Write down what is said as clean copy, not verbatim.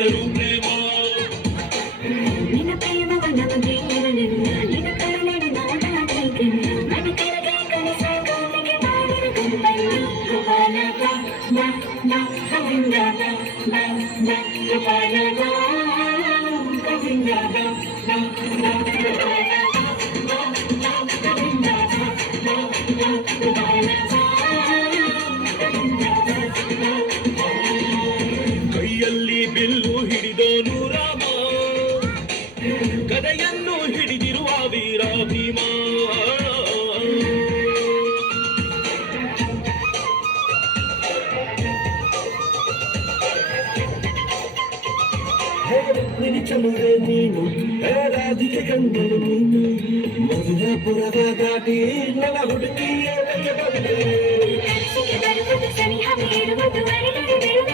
ಹೆಸರು ಪ್ರೇಮ. ನಿನ್ನ ಪ್ರೇಮವ ನಮಗೆ ಇರಲಿಲ್ಲ, ನಿನ್ನ ಕರುಣೆ ನಾಡಾಗಲಿಲ್ಲ, ಮನ ಕೆಳಗೆ ಕನಸ ಗಾಳಿಗೆ ಮಾಡಿದ ಕಂಪನಿ ಗೋಪಾಲಕ ನಾ ನಾ ಗೋವಿಂದನ ನಾ ನಾ ಗೋಪಾಲಕ ಗೋವಿಂದನ ನಾ ನಾ ಗೋಪಾಲಕ ನಾ ನಾ ಗೋವಿಂದನ ನಾ ನಾ ಗೋಪಾಲಕ. ಕೈಯಲ್ಲಿ ಬಿಲ್ಲು ಹಿಡಿದನು ರಾಮ, ಗದೆಯನ್ನು ಹಿಡಿದಿರುವ ವೀರ ಭೀಮ. ಚಲುವೆ ನೀನು, ರಾಧಿಕೆ ಕಂಡಳು ನೀನು, ಮಧುರಪುರದ ದಾಟಿ ನನ್ನ ಹುಡುಗಿಯ ಬಂದೆ. ಸನಿಹ ಬೇಡುವುದು ಅರಿದರೆ